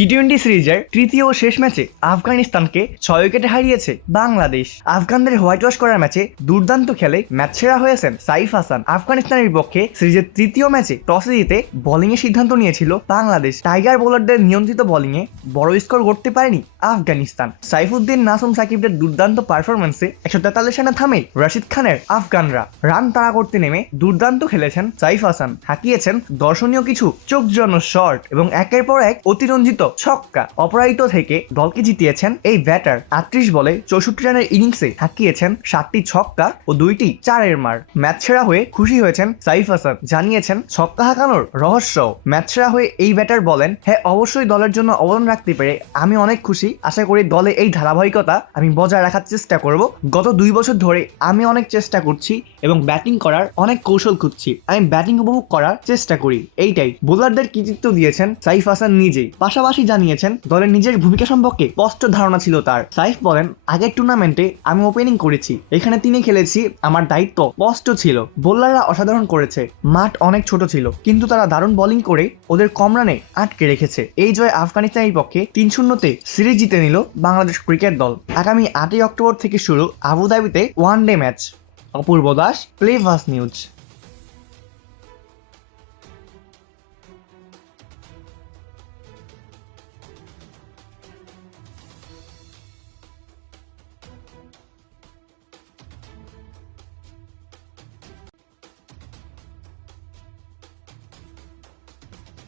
T twenty সিরিজের তৃতীয় ও শেষ ম্যাচে আফগানিস্তানকে ছয় উইকেটে হারিয়েছে বাংলাদেশ। আফগানদের হোয়াইট ওয়াশ করার ম্যাচে দুর্দান্ত খেলে ম্যাচ সেরা হয়েছেন সাইফ হাসান। আফগানিস্তানের বিপক্ষে সিরিজের তৃতীয় ম্যাচে টসে জিতে বোলিং এর সিদ্ধান্ত নিয়েছিল বাংলাদেশ। টাইগার বোলারদের নিয়ন্ত্রিত বোলিং এ বড় স্কোর করতে পারেনি আফগানিস্তান। সাইফুদ্দিন নাসুম সাকিবদের দুর্দান্ত পারফরমেন্সে একশো তেতাল্লিশ রানে থামে রশিদ খানের আফগানরা। রান তাড়া করতে নেমে দুর্দান্ত খেলেছেন সাইফ হাসান। হাঁকিয়েছেন দর্শনীয় কিছু চোখ জন্য শট এবং একের পর এক অতিরঞ্জিত ছক্কা। অপরাজিত থেকে দলকে জিতিয়েছেন এই ব্যাটার। আটত্রিশ বলে চৌষট্টি রানের ইনিংসে হাঁকিয়েছেন সাতটি ছক্কা ও দুইটি চারের মার। ম্যাচ সেরা হয়ে খুশি হয়েছেন সাইফ হাসান। জানিয়েছেন, ছক্কা হাঁকানোর রহস্য ম্যাচ সেরা হয়ে এই ব্যাটার বলেন হ্যাঁ অবশ্যই দলের জন্য অবদান রাখতে পেরে আমি অনেক খুশি। আশা করি দলে এই ধারাবাহিকতা আমি বজায় রাখার চেষ্টা করব। গত দুই বছর ধরে আমি অনেক চেষ্টা করছি এবং ব্যাটিং করার অনেক কৌশল খুঁজছি। আমি ব্যাটিং উপভোগ করার চেষ্টা করি। এইটাই। বোলারদের কৃতিত্ব দিয়েছেন সাইফ হাসান নিজেই। পাশাপাশি জানিয়েছেন, দলের নিজের ভূমিকা সম্পর্কে স্পষ্ট ধারণা ছিল তার। সাইফ বলেন, আগের টুর্নামেন্টে আমি ওপেনিং করেছি। এখানে তিনি খেলেছি, আমার দায়িত্ব স্পষ্ট ছিল। বোলাররা অসাধারণ করেছে, মাঠ অনেক ছোট ছিল, কিন্তু তারা দারুণ বোলিং করে ওদের কম রানে আটকে রেখেছে। এই জয় আফগানিস্তানের পক্ষে তিন শূন্যতে সিরিজ জিতে নিল বাংলাদেশ ক্রিকেট দল। আগামী আটই অক্টোবর থেকে শুরু আবুধাবিতে one day match Apurba Das play fast news